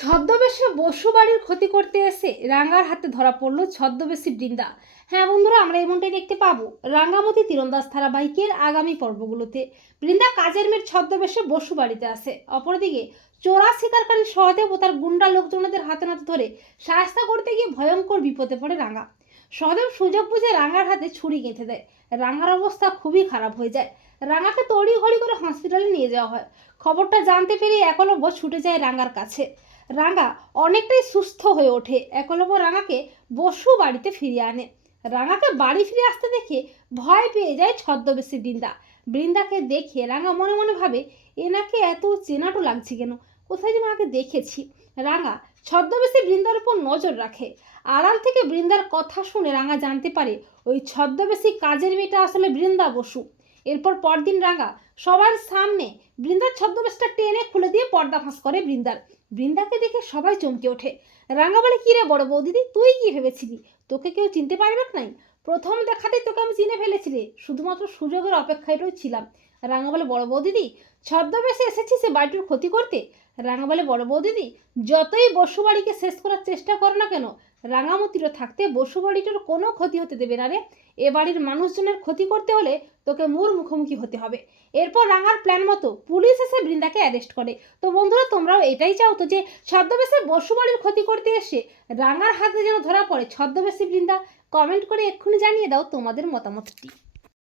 ছদ্মবেশে বসু বাড়ির ক্ষতি করতে এসে রাঙ্গার হাতে ধরা পড়ল ছদ্মবেশী বৃন্দা। হ্যাঁ বন্ধুরা, আমরা এমনটাই দেখতে পাবো। রাঙ্গামতি তীরন্দাজ ধারাবাহিকের আগামী পর্বগুলোতে বৃন্দা কাজের মেয়ের ছদ্মবেশে বসু বাড়িতে আসে। অপরদিকে চোরা শিকারকারী সহদেব ও তার গুন্ডা লোকজনদের হাতে নাতে ধরে সাহস্তা করতে গিয়ে ভয়ঙ্কর বিপদে পড়ে রাঙ্গা। সহদেব সুযোগ বুঝে রাঙ্গার হাতে ছুরি গেঁথে দেয়। রাঙ্গার অবস্থা খুবই খারাপ হয়ে যায়। রাঙ্গাকে তড়ি ঘড়ি করে হসপিটালে নিয়ে যাওয়া হয়। খবরটা জানতে পেরে একলব্য ছুটে যায় রাঙ্গার কাছে। রাঙা অনেকটাই সুস্থ হয়ে ওঠে। একলব্য রাঙাকে বসু বাড়িতে ফিরিয়ে আনে। রাঙাকে বাড়ি ফিরে আসতে দেখে ভয় পেয়ে যায় ছদ্মবেশী বৃন্দা। বৃন্দাকে দেখে রাঙা মনে মনে ভাবে, এনাকে এত চেনাটো লাগছে কেন? কোথায় যেন আগে দেখেছি? রাঙা ছদ্মবেশী বৃন্দার উপর নজর রাখে। আড়াল থেকে বৃন্দার কথা শুনে রাঙা জানতে পারে, ওই ছদ্মবেশী কাজের মেয়েটা আসলে বৃন্দা বসু। এরপর পরদিন রাঙা সবার সামনে বৃন্দার ছদ্মবেশটা টেনে খুলে দিয়ে পর্দা ফাঁস করে বৃন্দার। বৃন্দাকে দেখে সবাই চমকে ওঠে। রাঙা বলে, কি রে বড় বৌদিদি, তুই কি ভেবেছিলি? তোকে কেউ চিনতে পারবে নাই? প্রথম দেখাতেই তোকে আমি চিনে ফেলেছি রে। শুধুমাত্র সুযোগের অপেক্ষায় ছিলাম। রাঙা বলে, বড় বৌদিদি, ছদ্মবেশে এসেছি সে বাড়িটির ক্ষতি করতে? রাঙা বলে, বড় বৌদিদি, যতই বসু বাড়িকে শেষ করার চেষ্টা করো না কেন রাঙামতিরও থাকতে বসু বাড়িটার কোনো ক্ষতি হতে দেবে না রে। এ বাড়ির মানুষজনের ক্ষতি করতে হলে তোকে মোর মুখোমুখি হতে হবে। এরপর রাঙার প্ল্যান মতো পুলিশ এসে বৃন্দাকে অ্যারেস্ট করে। তো বন্ধুরা, তোমরাও এটাই চাও তো যে ছদ্মবেশে বসু বাড়ির ক্ষতি করতে এসে রাঙার হাতে যেন ধরা পড়ে ছদ্মবেশী বৃন্দা কমেন্ট করে এক্ষুনি জানিয়ে দাও তোমাদের মতামতটি।